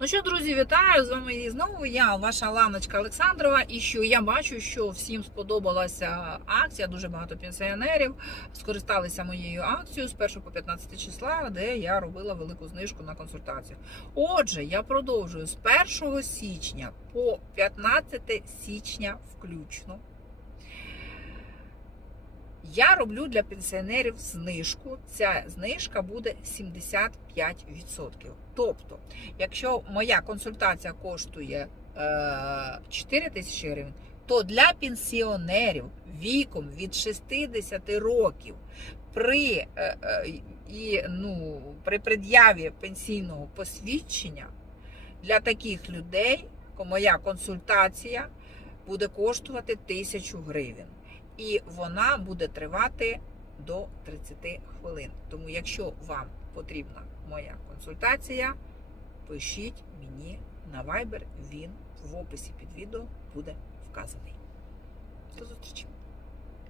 Ну що, друзі, вітаю з вами знову я, ваша Ланочка Олександрова. І що я бачу, що всім сподобалася акція. Дуже багато пенсіонерів скористалися моєю акцією з 1 по 15 числа, де я робила велику знижку на консультацію. Отже, я продовжую з 1 січня по 15 січня включно. Я роблю для пенсіонерів знижку. Ця знижка буде 75%. Тобто, якщо моя консультація коштує е, 4 тисячі гривень, то для пенсіонерів віком від 60 років при, е, е, і, ну, при пред'яві пенсійного посвідчення для таких людей моя консультація буде коштувати 1000 гривень і вона буде тривати до 30 хвилин. Тому, якщо вам потрібна моя консультація, пишіть мені на Viber, він в описі під відео буде вказаний. До зустрічі!